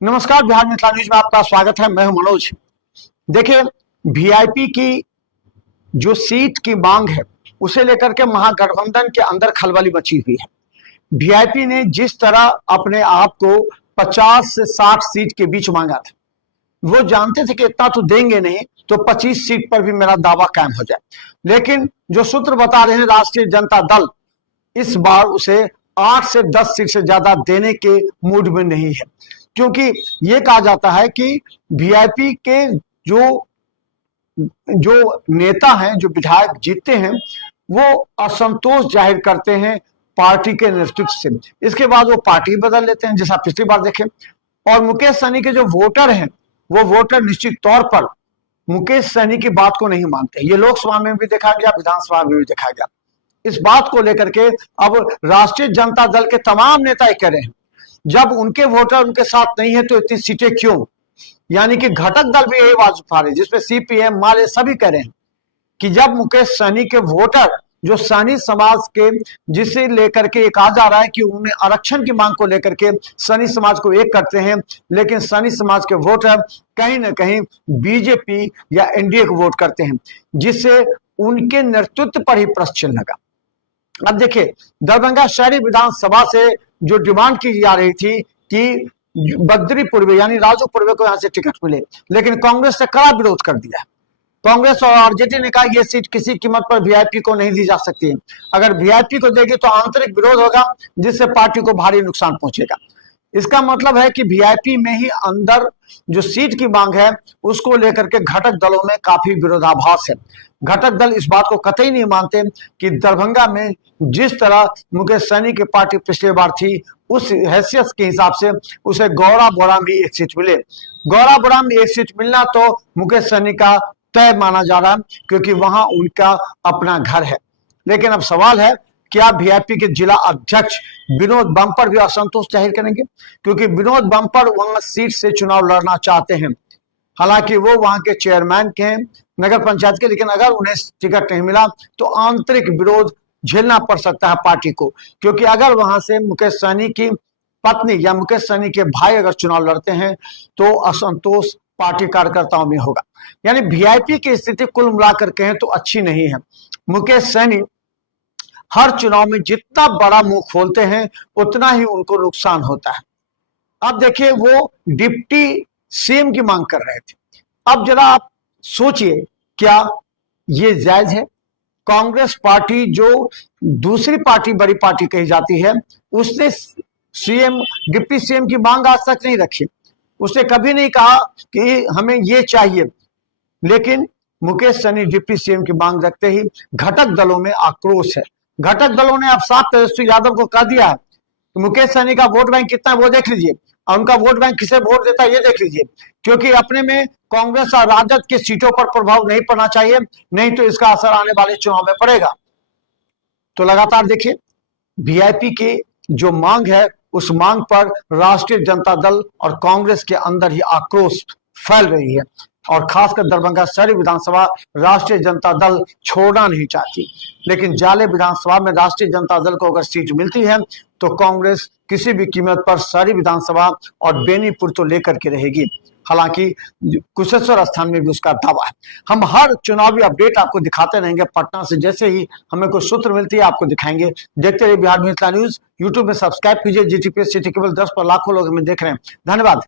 नमस्कार, बिहार मिथिला न्यूज में आपका स्वागत है। मैं हूं मनोज। देखिए, वीआईपी की जो सीट की मांग है उसे लेकर के महागठबंधन के अंदर खलबली मची हुई है। वीआईपी ने जिस तरह अपने आप को 50 से 60 सीट के बीच मांगा था, वो जानते थे कि इतना तो देंगे नहीं, तो 25 सीट पर भी मेरा दावा कायम हो जाए। लेकिन जो सूत्र बता रहे हैं, राष्ट्रीय जनता दल इस बार उसे 8 से 10 सीट से ज्यादा देने के मूड में नहीं है, क्योंकि यह कहा जाता है कि वीआईपी के जो जो नेता हैं, जो विधायक जीतते हैं, वो असंतोष जाहिर करते हैं पार्टी के नेतृत्व से। इसके बाद वो पार्टी बदल लेते हैं, जैसा पिछली बार देखें। और मुकेश सहनी के जो वोटर हैं, वो वोटर निश्चित तौर पर मुकेश सहनी की बात को नहीं मानते। ये लोकसभा में भी देखा गया, विधानसभा में भी देखा गया। इस बात को लेकर के अब राष्ट्रीय जनता दल के तमाम नेता ये कह रहे हैं, जब उनके वोटर उनके साथ नहीं है तो इतनी सीटें क्यों। यानी कि घटक दल भी यही आवाज उठा रहे, जिसपे सीपीएम माले सभी कह रहे हैं कि जब मुकेश सहनी के वोटर, जो सहनी समाज के, जिसे लेकर के ये कहा जा रहा है कि उन्हें आरक्षण की मांग को लेकर के सहनी समाज को एक करते हैं, लेकिन सहनी समाज के वोटर कहीं ना कहीं बीजेपी या एनडीए को वोट करते हैं, जिससे उनके नेतृत्व पर ही प्रश्न चिन्ह लगा। अब देखिए, दरभंगा शहरी विधानसभा से जो डिमांड की जा रही थी कि बद्री पूर्वे यानी राजू पूर्वे को यहां से टिकट मिले, लेकिन कांग्रेस ने कड़ा विरोध कर दिया। कांग्रेस और आरजेडी ने कहा यह सीट किसी कीमत पर वीआईपी को नहीं दी जा सकती है। अगर वीआईपी को देगी तो आंतरिक विरोध होगा, जिससे पार्टी को भारी नुकसान पहुंचेगा। इसका मतलब है कि वीआईपी में ही अंदर जो सीट की मांग है उसको लेकर के घटक दलों में काफी विरोधाभास है। घटक दल इस बात को कतई नहीं मानते कि दरभंगा में जिस तरह मुकेश सहनी की पार्टी पिछली बार थी, उस हैसियत के हिसाब से उसे गौरा बोरा में एक सीट मिले। गौरा बोरा में एक सीट मिलना तो मुकेश सहनी का तय माना जा रहा है, क्योंकि वहां उनका अपना घर है। लेकिन अब सवाल है, क्या वीआईपी के जिला अध्यक्ष विनोद बम्पर भी असंतोष जाहिर करेंगे, क्योंकि विनोद बम्पर वहां सीट से चुनाव लड़ना चाहते हैं। हालांकि वो वहां के चेयरमैन के हैं, नगर पंचायत के, लेकिन अगर उन्हें टिकट नहीं मिला तो आंतरिक विरोध झेलना पड़ सकता है पार्टी को, क्योंकि अगर वहां से मुकेश सहनी की पत्नी या मुकेश सहनी के भाई अगर चुनाव लड़ते हैं तो असंतोष पार्टी कार्यकर्ताओं में होगा। यानी वीआईपी की स्थिति कुल मिलाकर कहें तो अच्छी नहीं है। मुकेश सहनी हर चुनाव में जितना बड़ा मुंह खोलते हैं उतना ही उनको नुकसान होता है। अब देखिए, वो डिप्टी सीएम की मांग कर रहे थे। अब जरा आप सोचिए, क्या ये जायज है? कांग्रेस पार्टी, जो दूसरी पार्टी बड़ी पार्टी कही जाती है, उसने सीएम, डिप्टी सीएम की मांग आज तक नहीं रखी। उसने कभी नहीं कहा कि हमें ये चाहिए। लेकिन मुकेश सहनी डिप्टी सीएम की मांग रखते ही घटक दलों में आक्रोश है। घटक दलों ने अब साफ तेजस्वी यादव को कह दिया है कि मुकेश सहनी का वोट बैंक कितना है वो देख लीजिए, और उनका वोट बैंक किसे वोट देता है ये देख लीजिए, क्योंकि अपने में कांग्रेस और राजद की सीटों पर प्रभाव नहीं पड़ना चाहिए, नहीं तो इसका असर आने वाले चुनाव में पड़ेगा। तो लगातार देखिए, वीआईपी की जो मांग है उस मांग पर राष्ट्रीय जनता दल और कांग्रेस के अंदर ही आक्रोश फैल रही है, और खासकर दरभंगा शहरी विधानसभा राष्ट्रीय जनता दल छोड़ना नहीं चाहती। लेकिन जाले विधानसभा में राष्ट्रीय जनता दल को अगर सीट मिलती है तो कांग्रेस किसी भी कीमत पर शहरी विधानसभा और बेनीपुर तो लेकर के रहेगी। हालांकि कुशेश्वर स्थान में भी उसका दावा है। हम हर चुनावी अपडेट आपको दिखाते रहेंगे पटना से। जैसे ही हमें कोई सूत्र मिलती है आपको दिखाएंगे। देखते रहिए बिहार मिथिला न्यूज। यूट्यूब में सब्सक्राइब कीजिए। जीटीपीएस सिटी केवल 10 पर लाखों लोग हमें देख रहे हैं। धन्यवाद।